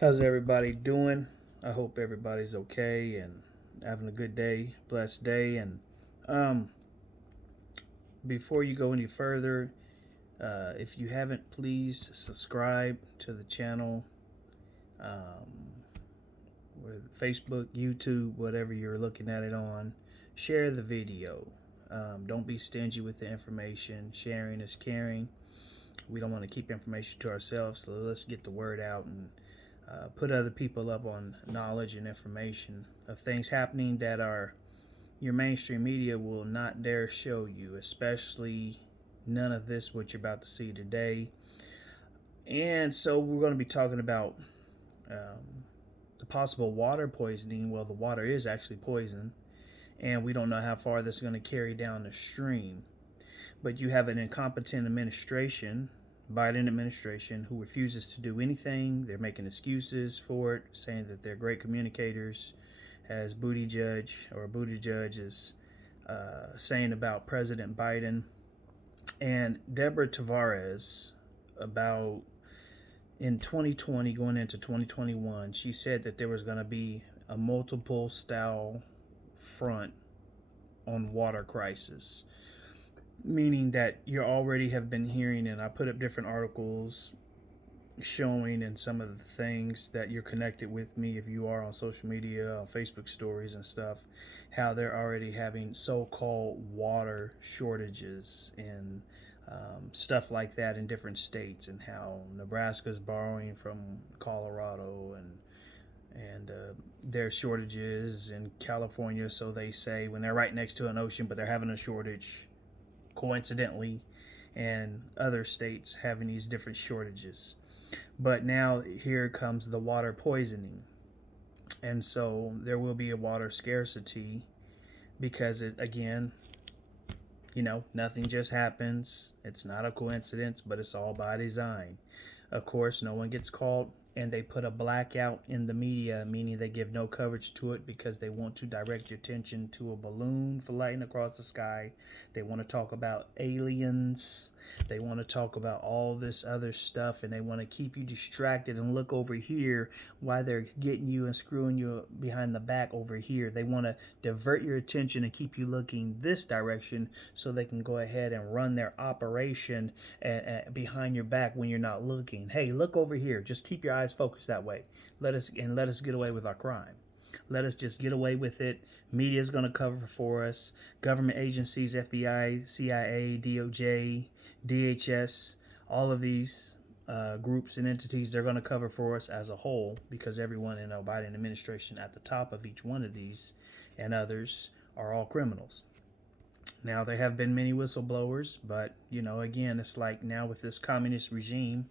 How's everybody doing? I hope everybody's okay and having a good day, blessed day. And um, before you go any further, if you haven't, please subscribe to the channel, um, with Facebook, YouTube, whatever you're looking at it on. Share the video. Don't be stingy with the information. Sharing is caring. We don't want to keep information to ourselves, so let's get the word out and put other people up on knowledge and information of things happening that are your mainstream media will not dare show you, especially none of this what you're about to see today. And so we're going to be talking about um, the possible water poisoning. Well, the water is actually poison, and we don't know how far this is going to carry down the stream. But you have an incompetent administration, Biden administration, who refuses to do anything. They're making excuses for it, saying that they're great communicators, as Buttigieg is saying about President Biden. And Deborah Tavares, about in 2020 going into 2021, she said that there was going to be a multiple style front on water crisis, meaning that you already have been hearing, and I put up different articles showing and some of the things that you're connected with me if you are on social media, on Facebook stories and stuff, how they're already having so-called water shortages and stuff like that in different states, and how Nebraska's borrowing from Colorado, and there's shortages in California, so they say, when they're right next to an ocean, but they're having a shortage coincidentally, and other states having these different shortages. But now here comes the water poisoning. And so there will be a water scarcity because again, nothing just happens. It's not a coincidence, but it's all by design. Of course, no one gets called, and they put a blackout in the media, meaning they give no coverage to it because they want to direct your attention to a balloon flying across the sky. They want to talk about aliens. They want to talk about all this other stuff, and they want to keep you distracted and look over here while they're getting you and screwing you behind the back over here. They want to divert your attention and keep you looking this direction so they can go ahead and run their operation behind your back when you're not looking. Hey, look over here. Just keep your eyes focused that way. Let us get away with our crime. Let us just get away with it. Media is going to cover for us. Government agencies, FBI, CIA, DOJ, DHS, all of these groups and entities, they're going to cover for us as a whole, because everyone in the Biden administration at the top of each one of these and others are all criminals. Now, there have been many whistleblowers, but, again, it's like now with this communist regime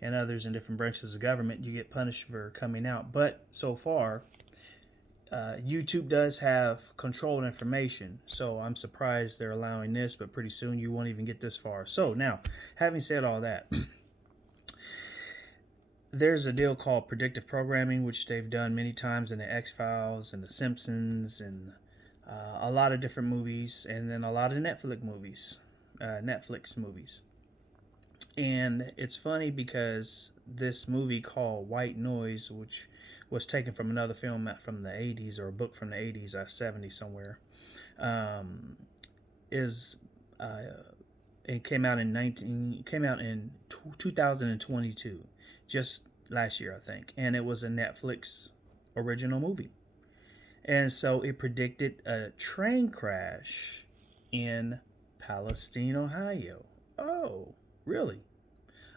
and others in different branches of government, you get punished for coming out. But so far, YouTube does have controlled information, so I'm surprised they're allowing this, but pretty soon you won't even get this far. So now, having said all that, there's a deal called predictive programming, which they've done many times in the X-Files and the Simpsons and a lot of different movies, and then a lot of Netflix movies. And it's funny because this movie called White Noise, which was taken from another film from the 80s, or a book from the 80s, 70s somewhere, is it came out in 2022, just last year, I think, and it was a Netflix original movie. And so it predicted a train crash in Palestine, Ohio. Oh, really?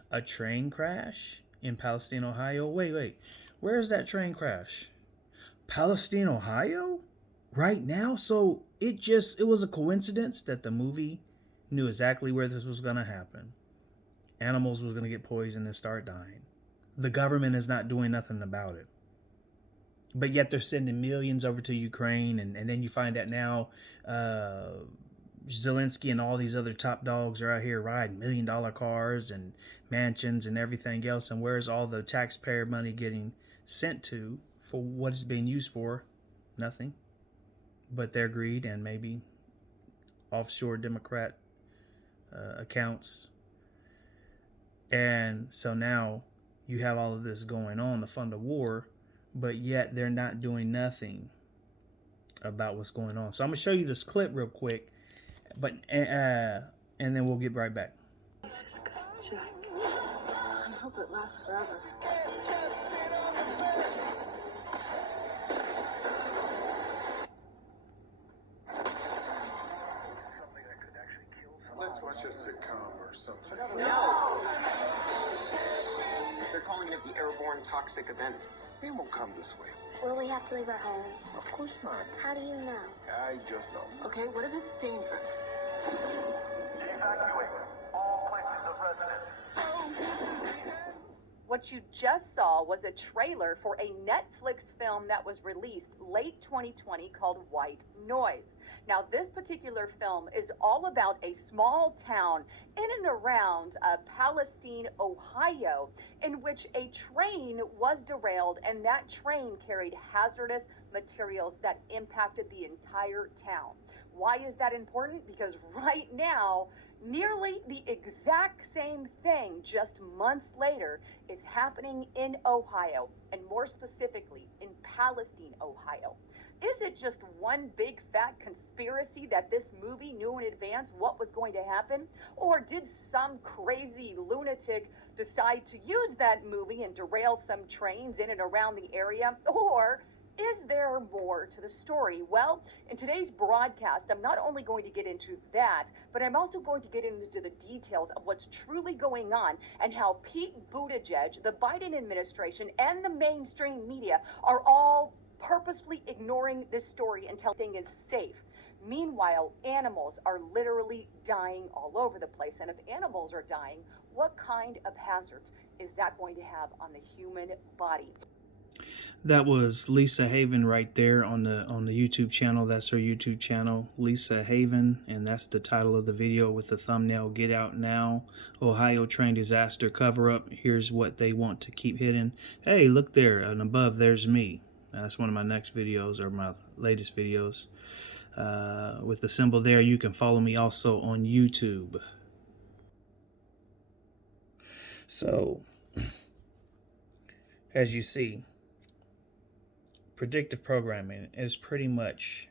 A train crash in Palestine, Ohio? Wait. Where's that train crash? Palestine, Ohio? Right now? So it was a coincidence that the movie knew exactly where this was going to happen. Animals was going to get poisoned and start dying. The government is not doing nothing about it. But yet they're sending millions over to Ukraine, and then you find out now Zelensky and all these other top dogs are out here riding $1 million cars and mansions and everything else. And where's all the taxpayer money getting sent to for what it's being used for? Nothing but their greed and maybe offshore Democrat accounts. And so now you have all of this going on to fund the war, but yet they're not doing nothing about what's going on. So I'm gonna show you this clip real quick, but and then we'll get right back. Jesus, God, Jack. I hope it lasts forever. Let's watch a sitcom or something. No! They're calling it the airborne toxic event. They won't come this way. Will we have to leave our home? Of course not. How do you know? I just know. Okay, what if it's dangerous? Evacuate all places of residence. What you just saw was a trailer for a Netflix film that was released late 2020 called White Noise. Now, this particular film is all about a small town in and around Palestine, Ohio, in which a train was derailed, and that train carried hazardous materials that impacted the entire town. Why is that important? Because right now, nearly the exact same thing just months later is happening in Ohio, and more specifically in Palestine, Ohio. Is it just one big fat conspiracy that this movie knew in advance what was going to happen? Or did some crazy lunatic decide to use that movie and derail some trains in and around the area? Or is there more to the story? Well, in today's broadcast, I'm not only going to get into that, but I'm also going to get into the details of what's truly going on and how Pete Buttigieg, the Biden administration, and the mainstream media are all purposefully ignoring this story until everything is safe. Meanwhile, animals are literally dying all over the place. And if animals are dying, what kind of hazards is that going to have on the human body? That was Lisa Haven right there on the YouTube channel. That's her YouTube channel, Lisa Haven, and that's the title of the video with the thumbnail, Get Out Now, Ohio Train Disaster Cover-Up. Here's what they want to keep hidden. Hey, look there, and above there's me. That's one of my next videos, or my latest videos. With the symbol there, you can follow me also on YouTube. So, as you see, predictive programming is pretty much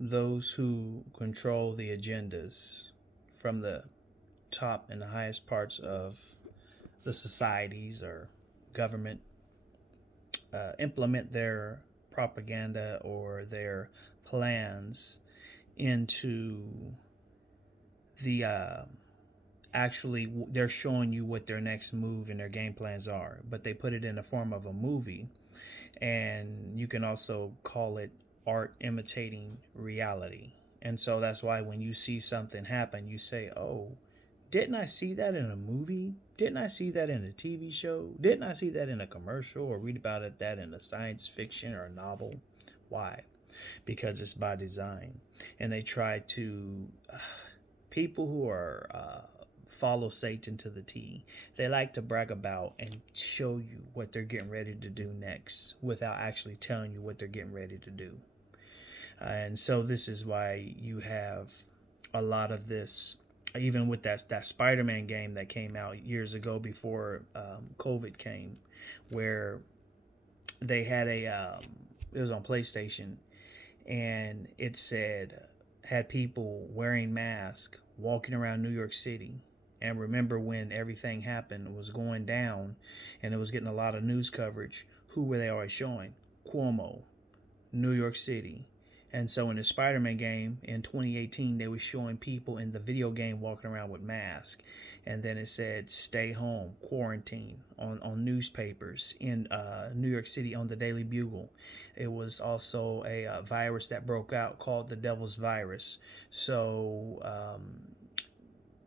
those who control the agendas from the top and the highest parts of the societies or government implement their propaganda or their plans into the actually they're showing you what their next move and their game plans are, but they put it in the form of a movie. And you can also call it art imitating reality. And so that's why when you see something happen, you say, oh, didn't I see that in a movie? Didn't I see that in a TV show? Didn't I see that in a commercial or read about that in a science fiction or a novel? Why? Because it's by design. And they try to, people who are follow Satan to the T, they like to brag about and show you what they're getting ready to do next without actually telling you what they're getting ready to do. And so this is why you have a lot of this, even with that Spider-Man game that came out years ago before COVID came, where they had it was on PlayStation, and it had people wearing masks walking around New York City. And remember when everything happened, it was going down and it was getting a lot of news coverage. Who were they always showing? Cuomo, New York City. And so in the Spider-Man game in 2018, they were showing people in the video game walking around with masks. And then it said, stay home, quarantine on newspapers in New York City on the Daily Bugle. It was also a virus that broke out called the Devil's Virus. So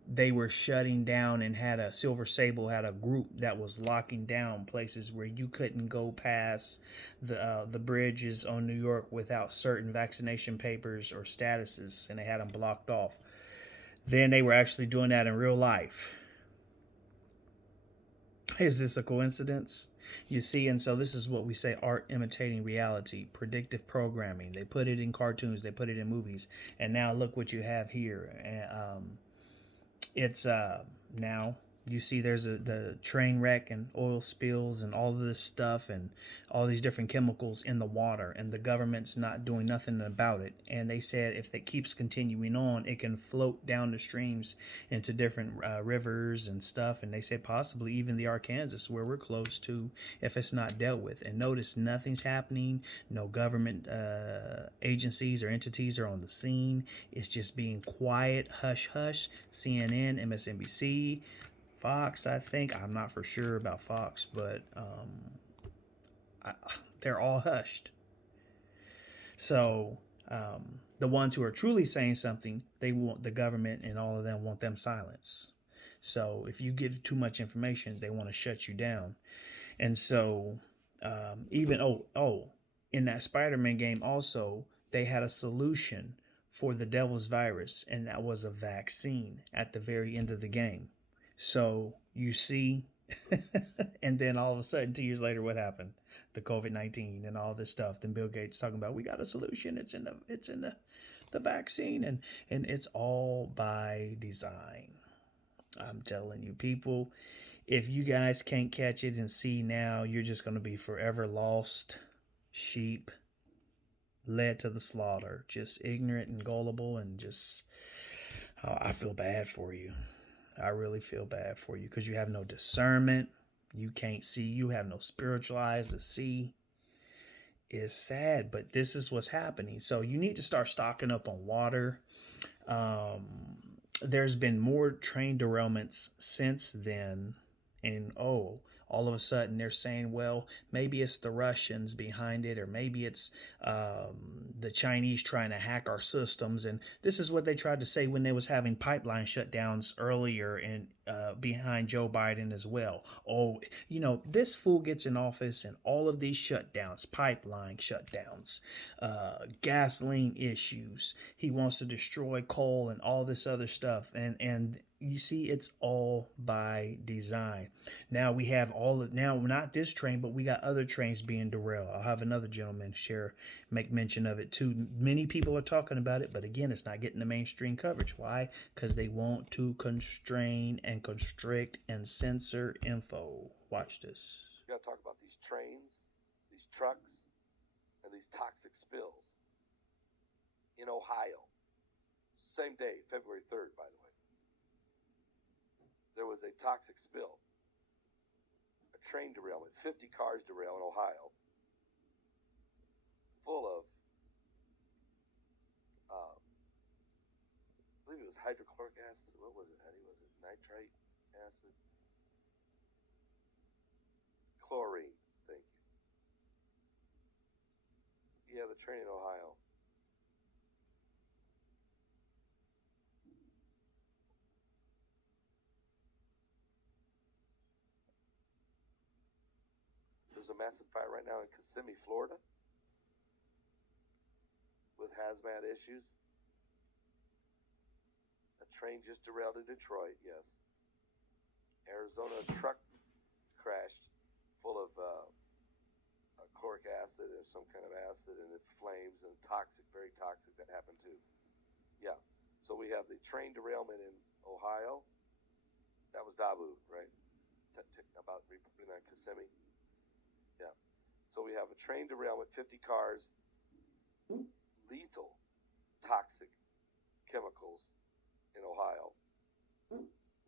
they were shutting down and had a Silver Sable had a group that was locking down places where you couldn't go past the bridges on New York without certain vaccination papers or statuses, and they had them blocked off. Then they were actually doing that in real life. Is this a coincidence? You see, and so this is what we say, art imitating reality, predictive programming. They put it in cartoons, they put it in movies, and now look what you have here. It's now You see there's the train wreck and oil spills and all of this stuff and all these different chemicals in the water, and the government's not doing nothing about it. And they said if it keeps continuing on, it can float down the streams into different rivers and stuff. And they said possibly even the Arkansas, where we're close to, if it's not dealt with. And notice nothing's happening. No government agencies or entities are on the scene. It's just being quiet, hush hush. CNN, MSNBC, Fox, I think. I'm not for sure about Fox, but they're all hushed. So the ones who are truly saying something, they want the government and all of them want them silenced. So if you give too much information, they want to shut you down. And so even in that Spider-Man game also, they had a solution for the devil's virus, and that was a vaccine at the very end of the game. So you see, and then all of a sudden, 2 years later, what happened? The COVID-19 and all this stuff. Then Bill Gates talking about we got a solution. It's in the vaccine, and it's all by design. I'm telling you, people, if you guys can't catch it and see now, you're just going to be forever lost sheep, led to the slaughter, just ignorant and gullible, and just I feel bad for you. I really feel bad for you because you have no discernment. You can't see. You have no spiritual eyes to see. It's sad, but this is what's happening. So you need to start stocking up on water. There's been more train derailments since then. And all of a sudden they're saying, well, maybe it's the Russians behind it, or maybe it's the Chinese trying to hack our systems. And this is what they tried to say when they was having pipeline shutdowns earlier and behind Joe Biden as well. Oh, this fool gets in office and all of these shutdowns, pipeline shutdowns, gasoline issues. He wants to destroy coal and all this other stuff. And you see, it's all by design. Now we have not this train, but we got other trains being derailed. I'll have another gentleman make mention of it too. Many people are talking about it, but again, it's not getting the mainstream coverage. Why? Because they want to constrain and constrict and censor info. Watch this. You gotta talk about these trains, these trucks, and these toxic spills in Ohio. Same day, February 3rd, by the way. There was a toxic spill, a train derailment, 50 cars derail in Ohio, full of, I believe it was hydrochloric acid. What was it, honey? Was it nitrite acid? Chlorine, thank you. Yeah, the train in Ohio. There's a massive fire right now in Kissimmee, Florida, with hazmat issues. A train just derailed in Detroit, yes. Arizona truck crashed full of chloric acid or some kind of acid, and it flames, and toxic, very toxic. That happened too. Yeah. So we have the train derailment in Ohio. That was Dabu, right? About reporting on Kissimmee. Yeah. So we have a train derailment, 50 cars, lethal, toxic chemicals in Ohio.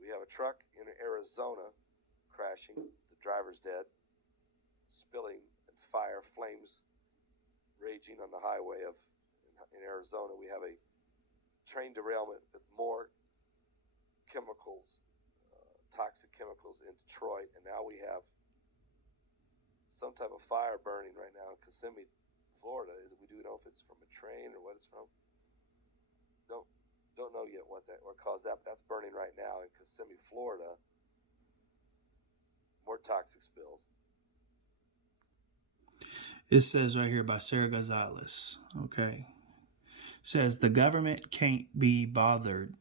We have a truck in Arizona crashing, the driver's dead, spilling and fire, flames raging on the highway in Arizona. We have a train derailment with more chemicals, toxic chemicals in Detroit, and now we have some type of fire burning right now in Kissimmee, Florida. We do know if it's from a train or what it's from. Don't know yet what caused that, but that's burning right now in Kissimmee, Florida. More toxic spills. It says right here by Sarah Gonzalez. Okay. Says the government can't be bothered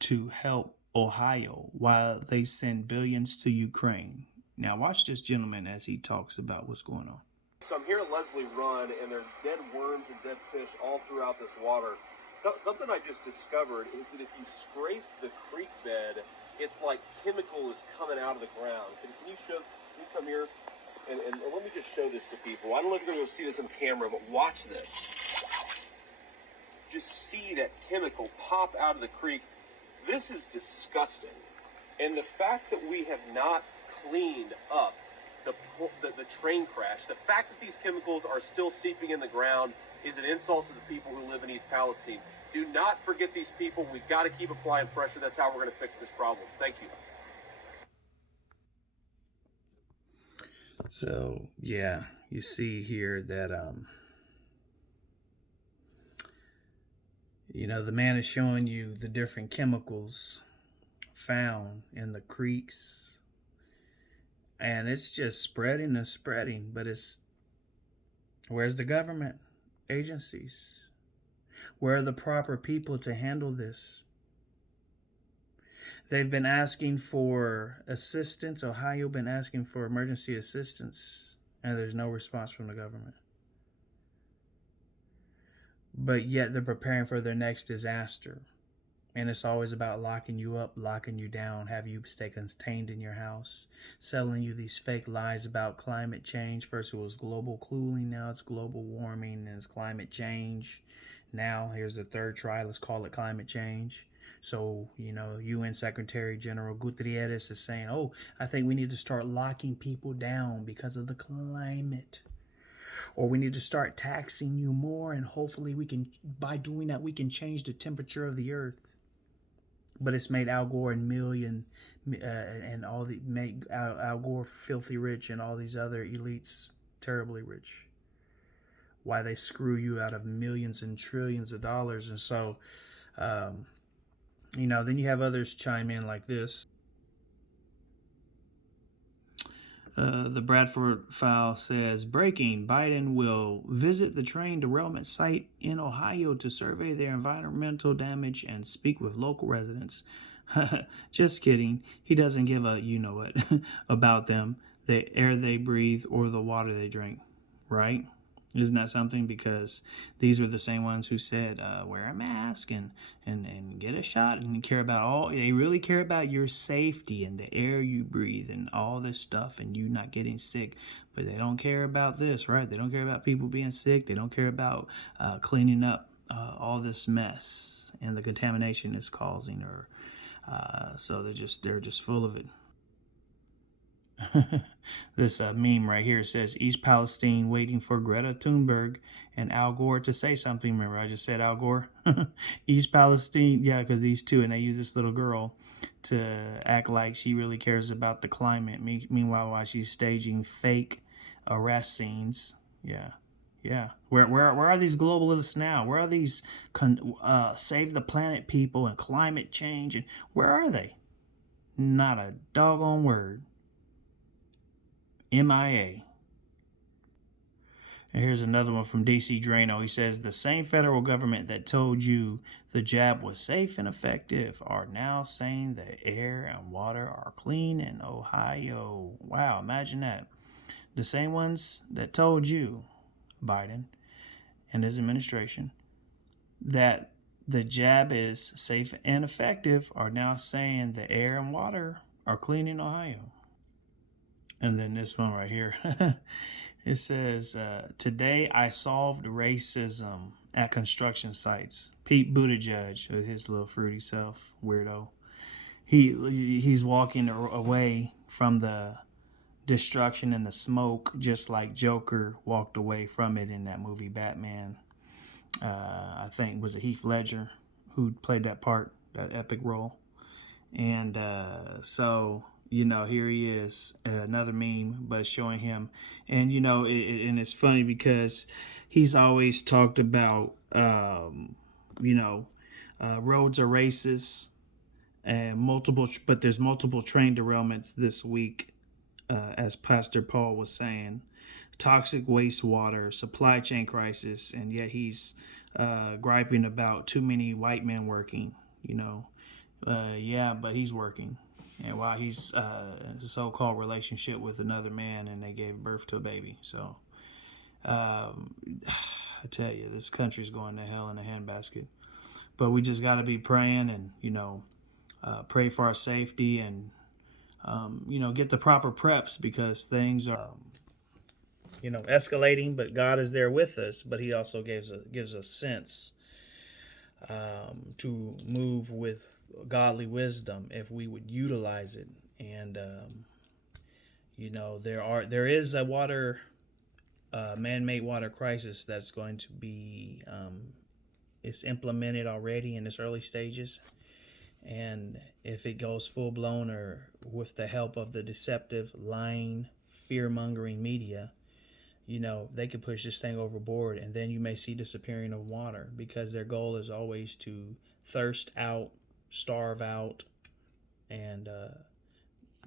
to help Ohio while they send billions to Ukraine. Now watch this gentleman as he talks about what's going on. So I'm here at Leslie Run, and there's dead worms and dead fish all throughout this water. So, something I just discovered is that if you scrape the creek bed it's like chemical is coming out of the ground. Can you come here? And let me just show this to people. I don't know if you're going to see this on camera, but watch this. Just see that chemical pop out of the creek. This is disgusting. And the fact that we have not cleaned up the train crash, the fact that these chemicals are still seeping in the ground is an insult to the people who live in East Palestine. Do not forget these people. We've got to keep applying pressure. That's how we're going to fix this problem. Thank you. So, yeah, you see here that, the man is showing you the different chemicals found in the creeks. And it's just spreading and spreading. But where's the government agencies? Where are the proper people to handle this? They've been asking for assistance. Ohio been asking for emergency assistance, and there's no response from the government. But yet they're preparing for their next disaster. And it's always about locking you up, locking you down, have you stay contained in your house, selling you these fake lies about climate change. First it was global cooling, now it's global warming, and it's climate change. Now here's the third try, let's call it climate change. So, UN Secretary General Guterres is saying, I think we need to start locking people down because of the climate. Or we need to start taxing you more, and hopefully by doing that, we can change the temperature of the earth. But it's made Al Gore and made Al Gore filthy rich and all these other elites terribly rich. Why they screw you out of millions and trillions of dollars. And so, then you have others chime in like this. The Bradford file says, breaking, Biden will visit the train derailment site in Ohio to survey their environmental damage and speak with local residents. Just kidding. He doesn't give a you-know-what about them, the air they breathe or the water they drink, right? Isn't that something? Because these were the same ones who said, wear a mask and get a shot, and they really care about your safety and the air you breathe and all this stuff and you not getting sick. But they don't care about this, right? They don't care about people being sick. They don't care about cleaning up all this mess and the contamination it's causing. So they're just full of it. This meme right here says East Palestine waiting for Greta Thunberg and Al Gore to say something. Remember, I just said Al Gore. East Palestine, yeah, because these two, and they use this little girl to act like she really cares about the climate. Meanwhile, while she's staging fake arrest scenes, yeah. Where are these globalists now? Where are these save the planet people and climate change? And where are they? Not a doggone word. MIA. And here's another one from DC Drano. He says, the same federal government that told you the jab was safe and effective are now saying that air and water are clean in Ohio. Wow, imagine that. The same ones that told you, Biden and his administration, that the jab is safe and effective are now saying the air and water are clean in Ohio. And then this one right here, it says, today I solved racism at construction sites. Pete Buttigieg, with his little fruity self, weirdo. He's walking away from the destruction and the smoke, just like Joker walked away from it in that movie Batman. I think, was it Heath Ledger who played that part, that epic role? And so... here he is, another meme, but showing him. And, and it's funny because he's always talked about, roads are racist and but there's multiple train derailments this week, as Pastor Paul was saying, toxic wastewater, supply chain crisis, and yet he's griping about too many white men working, but he's working. And while he's in a so-called relationship with another man, and they gave birth to a baby. So, I tell you, this country's going to hell in a handbasket. But we just got to be praying and, pray for our safety, and get the proper preps, because things are escalating. But God is there with us. But He also gives us sense to move with godly wisdom if we would utilize it. And there is a man-made water crisis that's going to be it's implemented already in its early stages. And if it goes full blown, or with the help of the deceptive, lying, fear-mongering media, they could push this thing overboard, and then you may see disappearing of water, because their goal is always to thirst out, starve out, and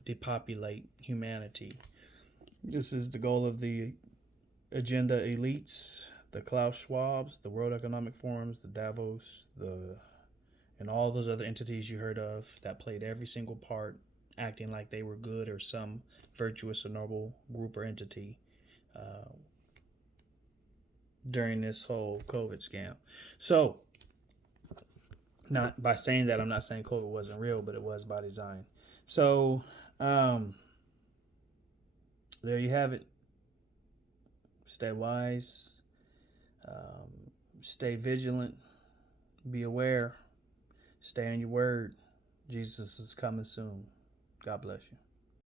depopulate humanity. This is the goal of the agenda elites, the Klaus Schwabs, the World Economic Forums, the Davos, and all those other entities you heard of that played every single part, acting like they were good or some virtuous or noble group or entity during this whole COVID scam. So, not by saying that, I'm not saying COVID wasn't real, but it was by design. So, there you have it. Stay wise, stay vigilant, be aware, stay on your word. Jesus is coming soon. God bless you.